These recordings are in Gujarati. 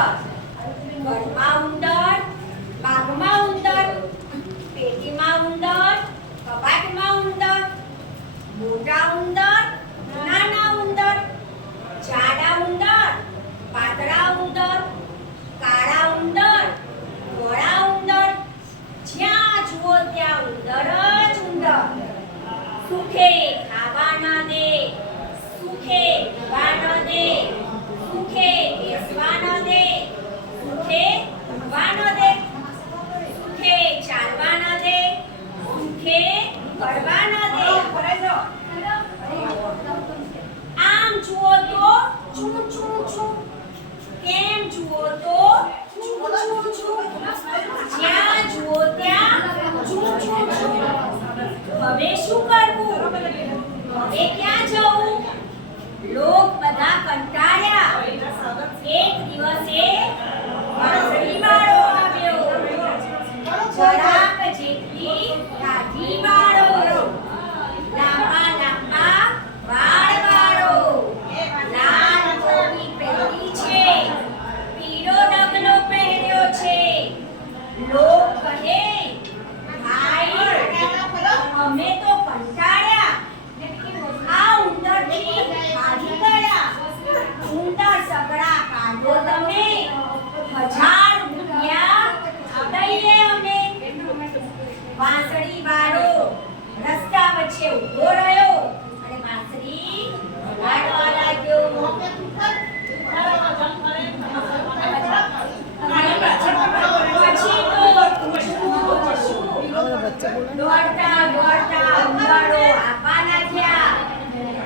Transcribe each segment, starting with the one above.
ઉંદર, ઘરમાં ઉંદર, બાગમાં ઉંદર, પેટીમાં ઉંદર, કબાટમાં ઉંદર, મોટા ઉંદર, નાના ઉંદર, જાડા ઉંદર, પાતળા ઉંદર, કાળા ઉંદર, ધોળા ઉંદર, જ્યાં જુઓ ત્યાં ઉંદર જ ઉંદર. સુખે ખાવા ન દે, સુખે પીવા ન દે, સુખે બેસવા ન દે, સુખે ઊંઘવા ન દે, સુખે ચાલવા ન દે, સુખે કરવા ન દે. આમ જુઓ તો છું છું છું, તેમ જુઓ તો છું છું છું, જ્યાં જુઓ ત્યાં છું છું છું. હવે શું કરવું? હવે ક્યાં જવું? લોક બધા કંટાળ્યા. એક દિવસે વાંસળીવાળો આવ્યો, જરાક જેટલી દાઢી વાળો, લાંબા લાંબા વાળવાળો, લાલ ટોપી પહેરી છે, પીળો ડગલો પહેર્યો છે. લોક કહે, ભાઈ અમે તો કંટાળ્યા, આ ઉંદરથી ભાગી ગયા. ઉંદર સગડા કાઢો તમે, 1000 રૂપિયા દઈએ અમે. વાંસળી વાળો રસ્તા વચ્ચે ઊભો રહ્યો અને વાંસળી વગાડવા લાગ્યો. પછી તો દોડતા દોડતા ઉંદરો આપવા લાગ્યા.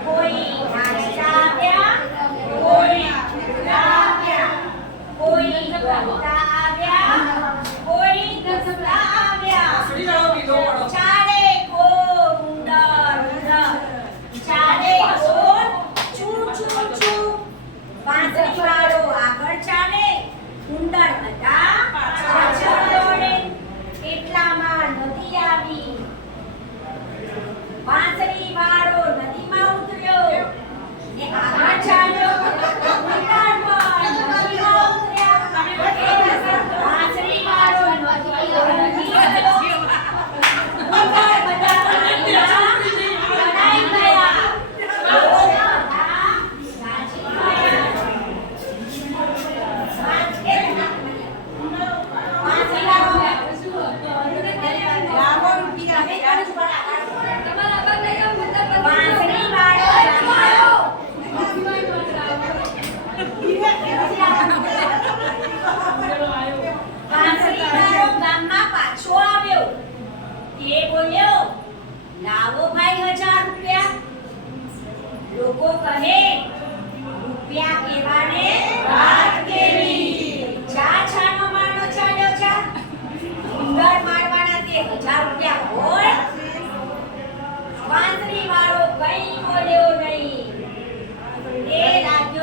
કોઈ નાચતા આવ્યા, કોઈ ઝૂલા આવ્યા, કોઈ ગમતા આવ્યા, કોઈ ગસતા આવ્યા. ચારે કોર ઉંદર ઉંદર, ચારે કોર છું છું છું. વાંસળી વાળો આગળ ચાલે, ઉંદર બધા પાછળ દોડે. એટલામાં નદી આવી. વાંસળી વાળો નદીમાં ઉતર્યો ને આગળ ચાલ્યો. ઉંદર પણ નદીમાં ઉતર્યા. વાંસળી વાળો નદી ગયો. ઉંદર બધા પાણીમાં તણાઈ ગયા. બધા નાચી ગયા. વાંસળી વાળો ગામમાં પાછો આવ્યો. તે બોલ્યો, લાવો ભાઈ 1000 રૂપિયા. લોકો કહે, રૂપિયા કેવાને વાત કેવી. જા છાનો માનો ચાલ્યો જા. ઉંદર મારવાના તે 1000 રૂપિયા હોય. વાંસળી વાળો કઈ બોલ્યો નહીં. એ લાગ્યો